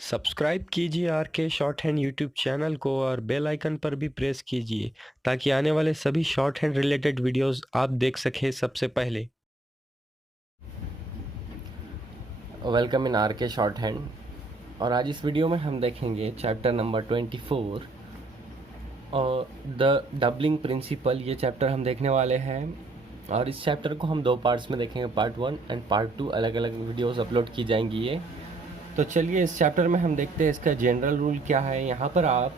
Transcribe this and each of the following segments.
Subscribe कीजिए are के short hand YouTube channel को और बेल आइकन पर भी प्रेस कीजिए ताकि आने वाले सभी शॉर्ट हैंड रिलेटेड वीडियोस आप देख सकें सबसे पहले। वेलकम इन आर के शॉर्ट हैंड। और आज इस वीडियो में हम देखेंगे चैप्टर नंबर 24 और द डबलिंग प्रिंसिपल। ये चैप्टर हम देखने वाले हैं और इस चैप्टर को हम दो पार्ट्स में देखेंगे, पार्ट 1 एंड पार्ट 2। अलग अलग वीडियोस अपलोड की जाएंगी ये। तो चलिए इस चैप्टर में हम देखते हैं इसका जनरल रूल क्या है। यहाँ पर आप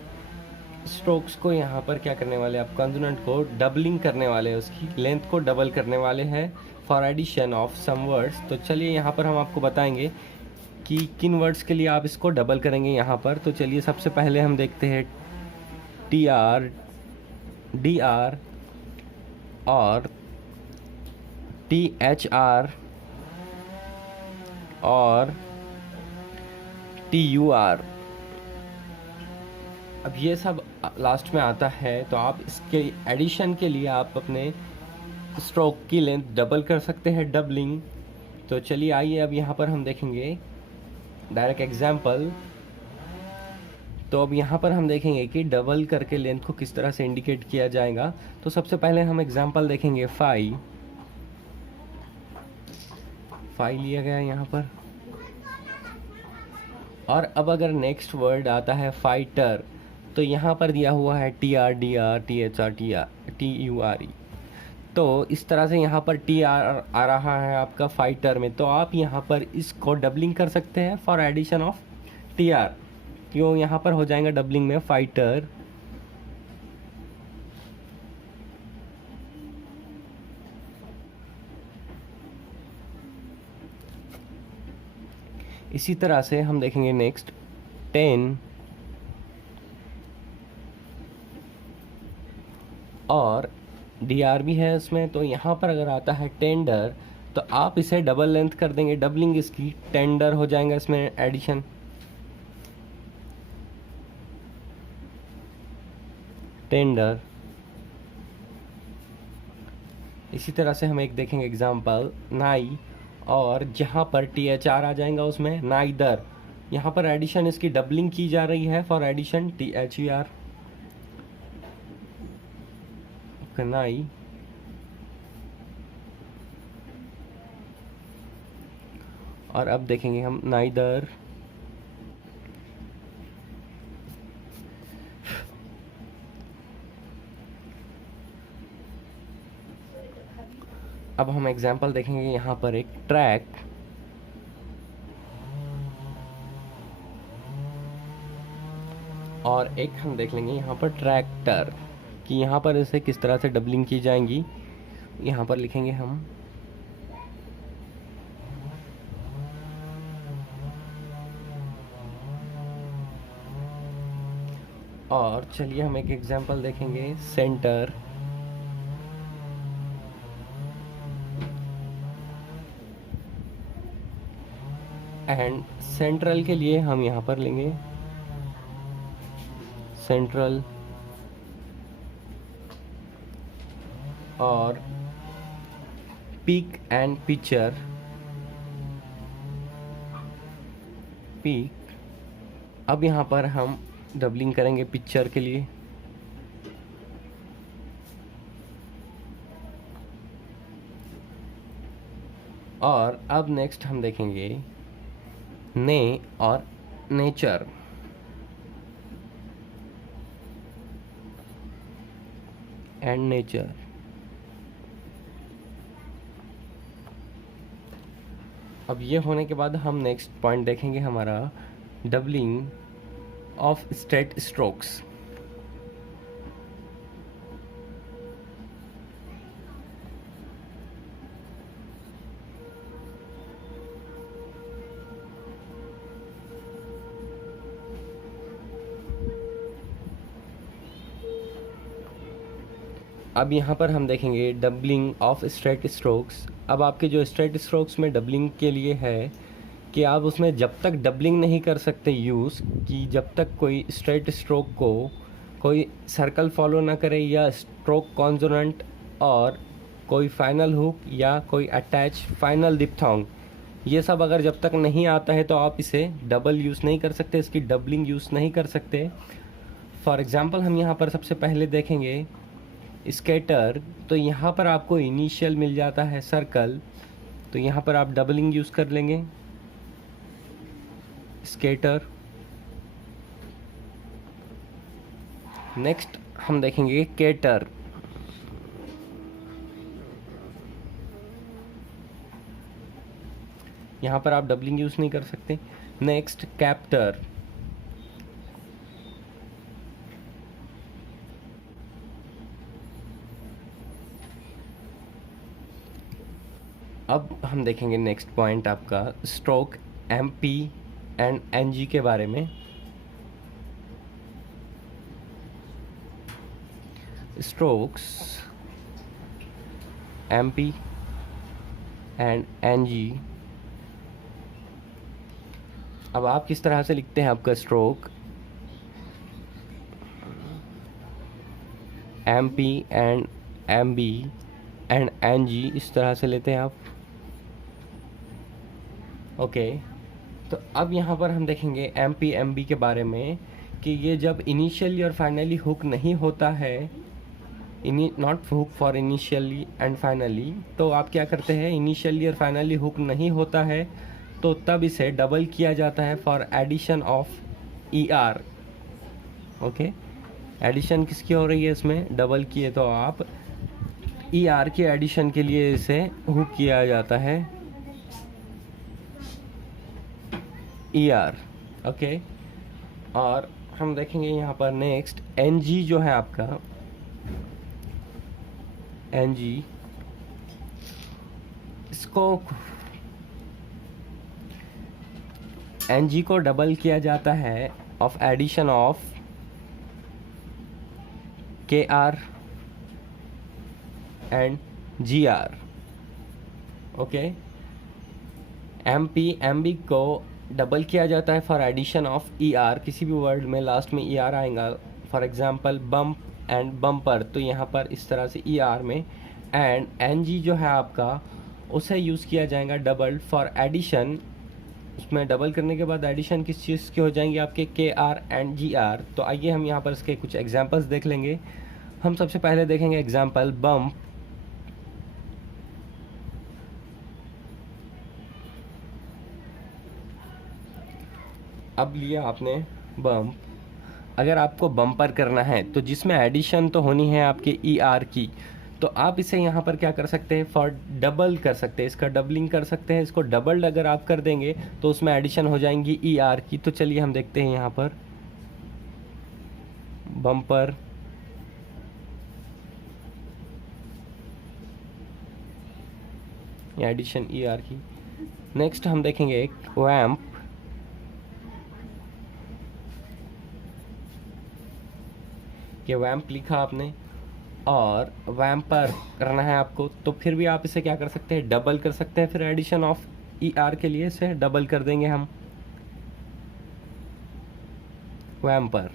स्ट्रोक्स को यहाँ पर क्या करने वाले, आप कॉन्सोनेंट को डबलिंग करने वाले हैं, उसकी लेंथ को डबल करने वाले हैं for addition of some words. तो चलिए यहाँ पर हम आपको बताएंगे कि किन वर्ड्स के लिए आप इसको डबल करेंगे यहाँ पर। तो चलिए सबसे पहले हम देखते हैं टी आर, डी आर और टी एच आर और टी यू आर। अब ये सब लास्ट में आता है, तो आप इसके एडिशन के लिए आप अपने स्ट्रोक की लेंथ डबल कर सकते हैं, डबलिंग। तो चलिए आइए अब यहाँ पर हम देखेंगे डायरेक्ट एग्जाम्पल। तो अब यहाँ पर हम देखेंगे कि डबल करके लेंथ को किस तरह से इंडिकेट किया जाएगा। तो सबसे पहले हम एग्जाम्पल देखेंगे फाई लिया गया यहाँ पर। और अब अगर नेक्स्ट वर्ड आता है फाइटर, तो यहाँ पर दिया हुआ है T R, D R, T H R, T U R E. तो इस तरह से यहाँ पर टी आर आ रहा है आपका फाइटर में, तो आप यहाँ पर इसको डबलिंग कर सकते हैं for addition of T R. क्यों यहाँ पर हो जाएगा डबलिंग में फाइटर। इसी तरह से हम देखेंगे नेक्स्ट 10 और डी आर भी है उसमें। तो यहाँ पर अगर आता है टेंडर, तो आप इसे डबल लेंथ कर देंगे, डबलिंग इसकी, टेंडर हो जाएगा इसमें एडिशन। टेंडर। इसी तरह से हम एक देखेंगे एग्जांपल नाई, और जहाँ पर टी एच आर आ जाएगा उसमें नाइदर। यहाँ पर एडिशन इसकी डबलिंग की जा रही है for addition T H E R, नाई। और अब देखेंगे हम नाइदर। अब हम एग्जांपल देखेंगे यहाँ पर एक ट्रैक, और एक हम देख लेंगे यहाँ पर ट्रैक्टर, कि यहाँ पर इसे किस तरह से डबलिंग की जाएंगी। यहाँ पर लिखेंगे हम और चलिए हम एक एग्जांपल देखेंगे सेंटर। एंड सेंट्रल के लिए हम यहाँ पर लेंगे सेंट्रल। और पीक एंड पिक्चर, पीक। अब यहाँ पर हम डबलिंग करेंगे पिक्चर के लिए। और अब नेक्स्ट हम देखेंगे ने और नेचर। And nature. अब ये होने के बाद हम नेक्स्ट पॉइंट देखेंगे हमारा डबलिंग ऑफ स्ट्रेट स्ट्रोक्स। अब यहाँ पर हम देखेंगे डबलिंग ऑफ स्ट्रेट स्ट्रोक्स। अब आपके जो स्ट्रेट स्ट्रोक्स में डबलिंग के लिए है कि आप उसमें जब तक डबलिंग नहीं कर सकते यूज़, कि जब तक कोई स्ट्रेट स्ट्रोक को कोई सर्कल फॉलो ना करे, या स्ट्रोक कॉन्सोनेंट और कोई फाइनल हुक या कोई अटैच फाइनल डिप्थोंग ये सब अगर जब तक नहीं आता है तो आप इसे डबल यूज़ नहीं कर सकते, इसकी डबलिंग यूज़ नहीं कर सकते। फॉर एग्ज़ाम्पल हम यहाँ पर सबसे पहले देखेंगे स्केटर, तो यहाँ पर आपको इनिशियल मिल जाता है सर्कल, तो यहाँ पर आप डबलिंग यूज़ कर लेंगे स्केटर। नेक्स्ट हम देखेंगे केटर, यहाँ पर आप डबलिंग यूज़ नहीं कर सकते। नेक्स्ट कैप्टर, अब हम देखेंगे नेक्स्ट पॉइंट आपका स्ट्रोक, एमपी एंड एनजी के बारे में। स्ट्रोक्स, एमपी एंड एनजी, अब आप किस तरह से लिखते हैं आपका stroke, MP and MB and NG, इस तरह से लेते हैं आप। ओके, तो अब यहाँ पर हम देखेंगे एमपी एमबी के बारे में कि ये जब इनिशियली और फाइनली हुक नहीं होता है, not hook for initially and finally, तो आप क्या करते हैं, इनिशियली और फाइनली हुक नहीं होता है तो तब इसे डबल किया जाता है for addition of E R. Okay, addition किसकी हो रही है इसमें, डबल किए तो आप ई आर के एडिशन के लिए इसे हुक किया जाता है ई आर। ओके, और हम देखेंगे यहाँ पर नेक्स्ट एन जी जो है आपका, एन जी, इसको एन जी को डबल किया जाता है of addition of K R and G R. Okay, M P M B को डबल किया जाता है for addition of E R, किसी भी वर्ड में लास्ट में ई आर आएगा, for example bump and bumper, तो यहाँ पर इस तरह से ई आर में, एंड एन जी जो है आपका उसे यूज़ किया जाएगा डबल फॉर एडिशन, उसमें डबल करने के बाद एडिशन किस चीज़ की हो जाएंगी आपके के आर एंड जी आर। तो आइए हम यहाँ पर इसके कुछ एग्जांपल्स देख लेंगे। हम सबसे पहले देखेंगे एग्जांपल बम्प, अब लिया आपने बम्प, अगर आपको बम्पर करना है तो जिसमें एडिशन तो होनी है आपके ई आर की, तो आप इसे यहाँ पर क्या कर सकते हैं, फॉर डबल कर सकते हैं, इसका डबलिंग कर सकते हैं, इसको डबल अगर आप कर देंगे तो उसमें एडिशन हो जाएंगी ई आर की। तो चलिए हम देखते हैं यहाँ पर बम्पर, एडिशन ई आर की। नेक्स्ट हम देखेंगे एक वैम्प, ये वैम्प लिखा आपने और वैम्पर करना है आपको, तो फिर भी आप इसे क्या कर सकते हैं, डबल कर सकते हैं, फिर एडिशन ऑफ ई आर के लिए इसे डबल कर देंगे हम, वैम्पर।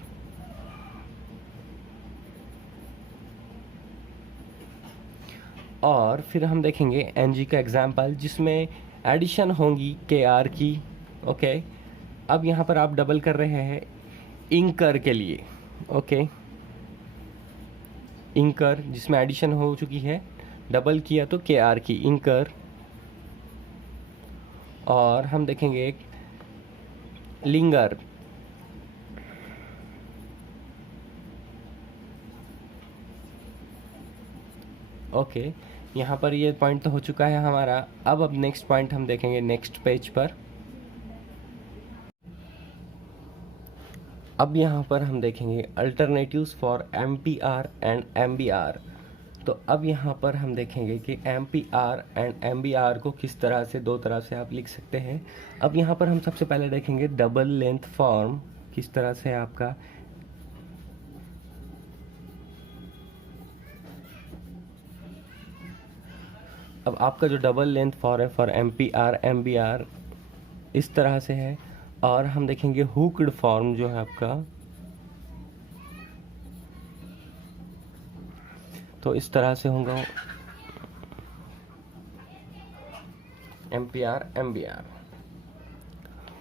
और फिर हम देखेंगे एन जी का एग्जाम्पल जिसमें एडिशन होंगी के आर की। ओके, अब यहाँ पर आप डबल कर रहे हैं इंकर के लिए। ओके, इंकर जिसमें एडिशन हो चुकी है, डबल किया तो के आर की, इंकर। और हम देखेंगे एक लिंगर, ओके, यहाँ पर ये पॉइंट तो हो चुका है हमारा। अब नेक्स्ट पॉइंट हम देखेंगे नेक्स्ट पेज पर। अब यहाँ पर हम देखेंगे alternatives for M P R and M B R. तो अब यहाँ पर हम देखेंगे कि M P R and M B R को किस तरह से, दो तरह से आप लिख सकते हैं। अब यहाँ पर हम सबसे पहले देखेंगे डबल लेंथ फॉर्म किस तरह से आपका, अब आपका जो डबल लेंथ फॉर है for M P R M B R इस तरह से है। और हम देखेंगे हुक्ड फॉर्म जो है आपका, तो इस तरह से होगा। MPR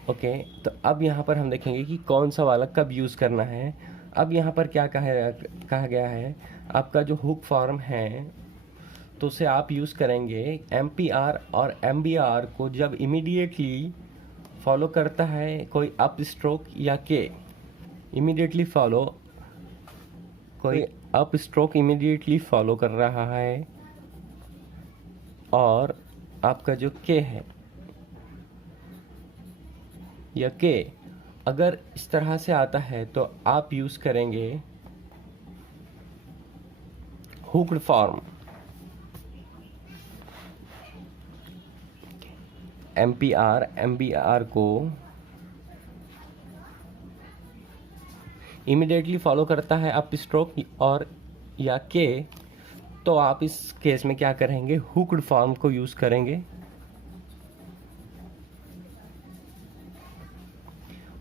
okay. तो अब यहाँ पर हम देखेंगे कि कौन सा वाला कब यूज़ करना है। अब यहाँ पर क्या कहा गया है, आपका जो हुक फॉर्म है तो उसे आप यूज़ करेंगे MPR और MBR को जब इमीडिएटली फॉलो करता है कोई अप स्ट्रोक या के। इमीडिएटली फॉलो, कोई अप स्ट्रोक इमीडिएटली फॉलो कर रहा है और आपका जो के है या के अगर इस तरह से आता है तो आप यूज़ करेंगे हुक्ड फॉर्म। MPR MBR को इमीडिएटली फॉलो करता है अप स्ट्रोक और या के, तो आप इस केस में क्या करेंगे, हुक्ड फॉर्म को यूज़ करेंगे।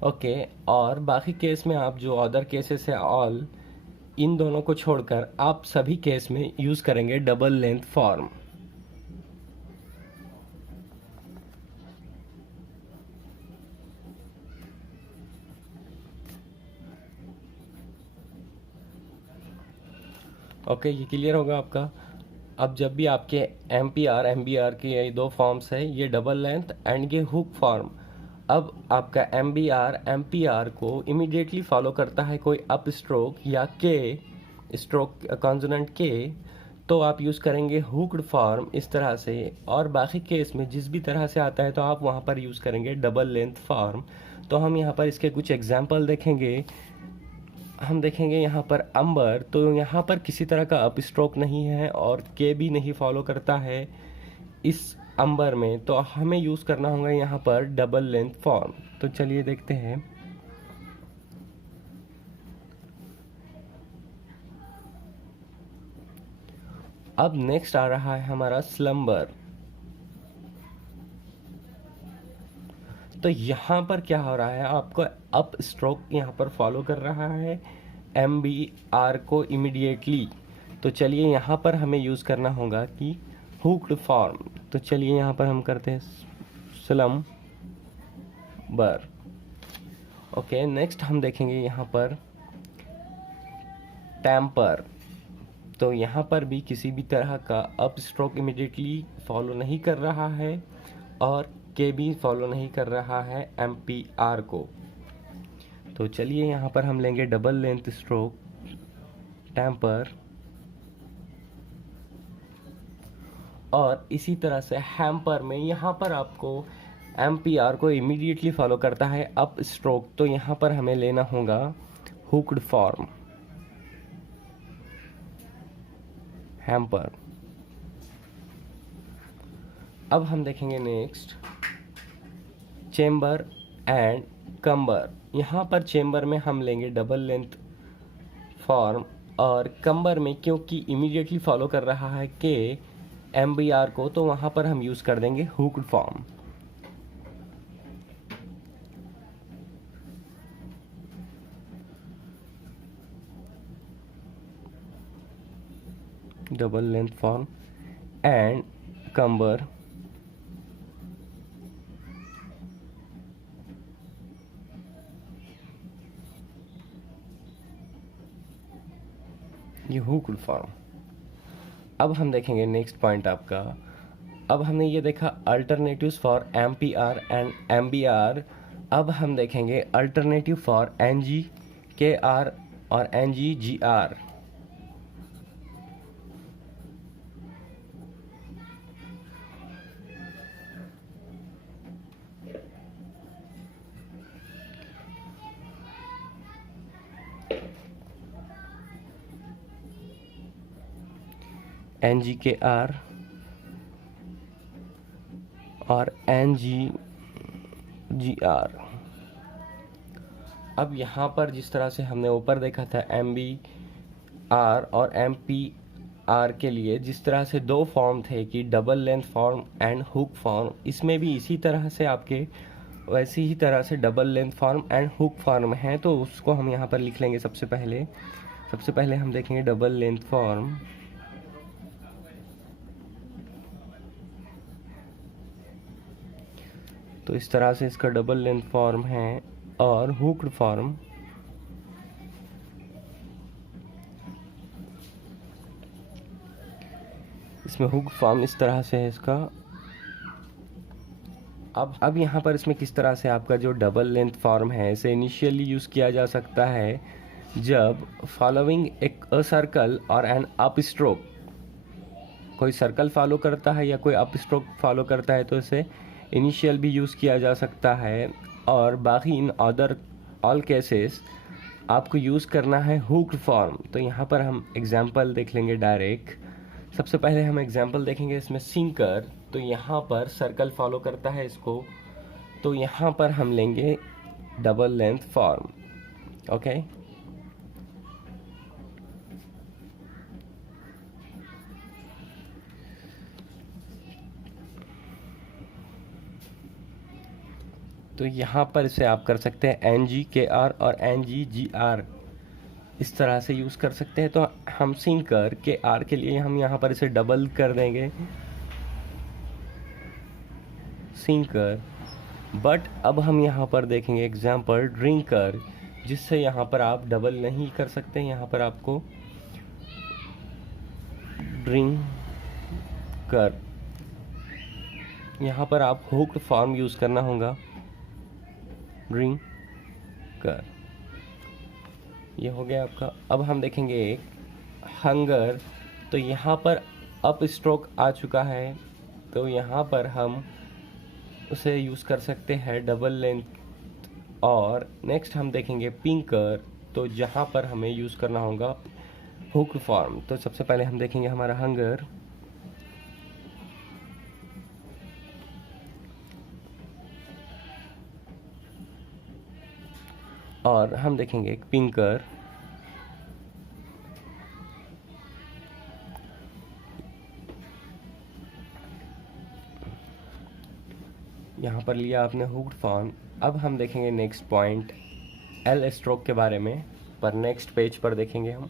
ओके और बाकी केस में आप जो अदर केसेस है ऑल, इन दोनों को छोड़कर आप सभी केस में यूज़ करेंगे डबल लेंथ फॉर्म। ओके ये क्लियर होगा आपका। अब जब भी आपके MPR MBR के ये दो फॉर्म्स है, ये डबल लेंथ एंड ये हुक फॉर्म, अब आपका MBR MPR को इमीडिएटली फॉलो करता है कोई अप स्ट्रोक या के स्ट्रोक कॉन्सोनेंट के, तो आप यूज़ करेंगे हुक्ड फॉर्म इस तरह से। और बाकी केस में जिस भी तरह से आता है तो आप वहाँ पर यूज़ करेंगे डबल लेंथ फॉर्म। तो हम यहाँ पर इसके कुछ एग्जाम्पल देखेंगे। हम देखेंगे यहाँ पर अंबर, तो यहाँ पर किसी तरह का अप स्ट्रोक नहीं है और के भी नहीं फॉलो करता है इस अंबर में, तो हमें यूज़ करना होगा यहाँ पर डबल लेंथ फॉर्म। तो चलिए देखते हैं। अब नेक्स्ट आ रहा है हमारा स्लम्बर। तो यहाँ पर क्या हो रहा है, आपको अप स्ट्रोक यहाँ पर फॉलो कर रहा है MBR को इमीडिएटली। तो चलिए यहाँ पर हमें यूज़ करना होगा कि हुक्ड फॉर्म। तो चलिए यहाँ पर हम करते हैं स्लम्बर। ओके नेक्स्ट हम देखेंगे यहाँ पर टेम्पर। तो यहाँ पर भी किसी भी तरह का अप स्ट्रोक इमीडिएटली फॉलो नहीं कर रहा है और के भी फॉलो नहीं कर रहा है MPR को। तो चलिए यहाँ पर हम लेंगे डबल लेंथ स्ट्रोक टेम्पर, और इसी तरह से हैम्पर में यहाँ पर आपको MPR को इमीडिएटली फॉलो करता है अप स्ट्रोक, तो यहाँ पर हमें लेना होगा हुक्ड फॉर्म हैम्पर। अब हम देखेंगे नेक्स्ट चेम्बर एंड कम्बर। यहाँ पर चेम्बर में हम लेंगे डबल लेंथ फॉर्म और कम्बर में क्योंकि इमीडिएटली फॉलो कर रहा है के MBR को, तो वहाँ पर हम यूज़ कर देंगे hooked form. Double length form and comber. ये हुक्ड फॉर्म। अब हम देखेंगे नेक्स्ट पॉइंट आपका। अब हमने ये देखा alternatives for MPR and MBR। अब हम देखेंगे अल्टरनेटिव फॉर NG KR और NG GR। NGKR और NGGR। अब यहाँ पर जिस तरह से हमने ऊपर देखा था MBR और MPR के लिए जिस तरह से दो फॉर्म थे कि double length form and hook form, इसमें भी इसी तरह से आपके वैसी ही तरह से double length form and hook form है। तो उसको हम यहाँ पर लिख लेंगे। सबसे पहले हम देखेंगे डबल लेंथ फॉर्म। तो इस तरह से इसका डबल लेंथ फॉर्म है। और हुक्ड फॉर्म, इसमें हुक फॉर्म इस तरह से है इसका। अब यहाँ पर इसमें किस तरह से आपका जो डबल लेंथ फॉर्म है इसे इनिशियली यूज़ किया जा सकता है जब फॉलोइंग अ सर्कल और एन अप स्ट्रोक, कोई सर्कल फॉलो करता है या कोई अप स्ट्रोक फॉलो करता है तो इसे इनिशियल भी यूज़ किया जा सकता है। और बाकी इन अदर ऑल केसेस आपको यूज़ करना है हुक्ड फॉर्म। तो यहाँ पर हम एग्जांपल देख लेंगे डायरेक्ट। सबसे पहले हम एग्जांपल देखेंगे इसमें सिंकर। तो यहाँ पर सर्कल फॉलो करता है इसको, तो यहाँ पर हम लेंगे डबल लेंथ फॉर्म। ओके, तो यहाँ पर इसे आप कर सकते हैं NGKR और NGGR, इस तरह से यूज़ कर सकते हैं। तो हम सिंकर के आर के लिए हम यहाँ पर इसे डबल कर देंगे सिंकर। बट अब हम यहाँ पर देखेंगे एग्जांपल ड्रिंकर, जिससे यहाँ पर आप डबल नहीं कर सकते। यहाँ पर आपको ड्रिंकर, यहाँ पर आप हुक्ड फॉर्म यूज़ करना होगा ड्रिंकर। ये हो गया आपका। अब हम देखेंगे एक हंगर। तो यहाँ पर अप स्ट्रोक आ चुका है, तो यहाँ पर हम उसे यूज़ कर सकते हैं डबल लेंथ। और नेक्स्ट हम देखेंगे पिंकर, तो जहाँ पर हमें यूज़ करना होगा हुक फॉर्म। तो सबसे पहले हम देखेंगे हमारा हंगर, और हम देखेंगे एक पिंकर। यहाँ पर लिया आपने हुक्ड फॉर्म। अब हम देखेंगे नेक्स्ट पॉइंट एल स्ट्रोक के बारे में, पर नेक्स्ट पेज पर देखेंगे हम।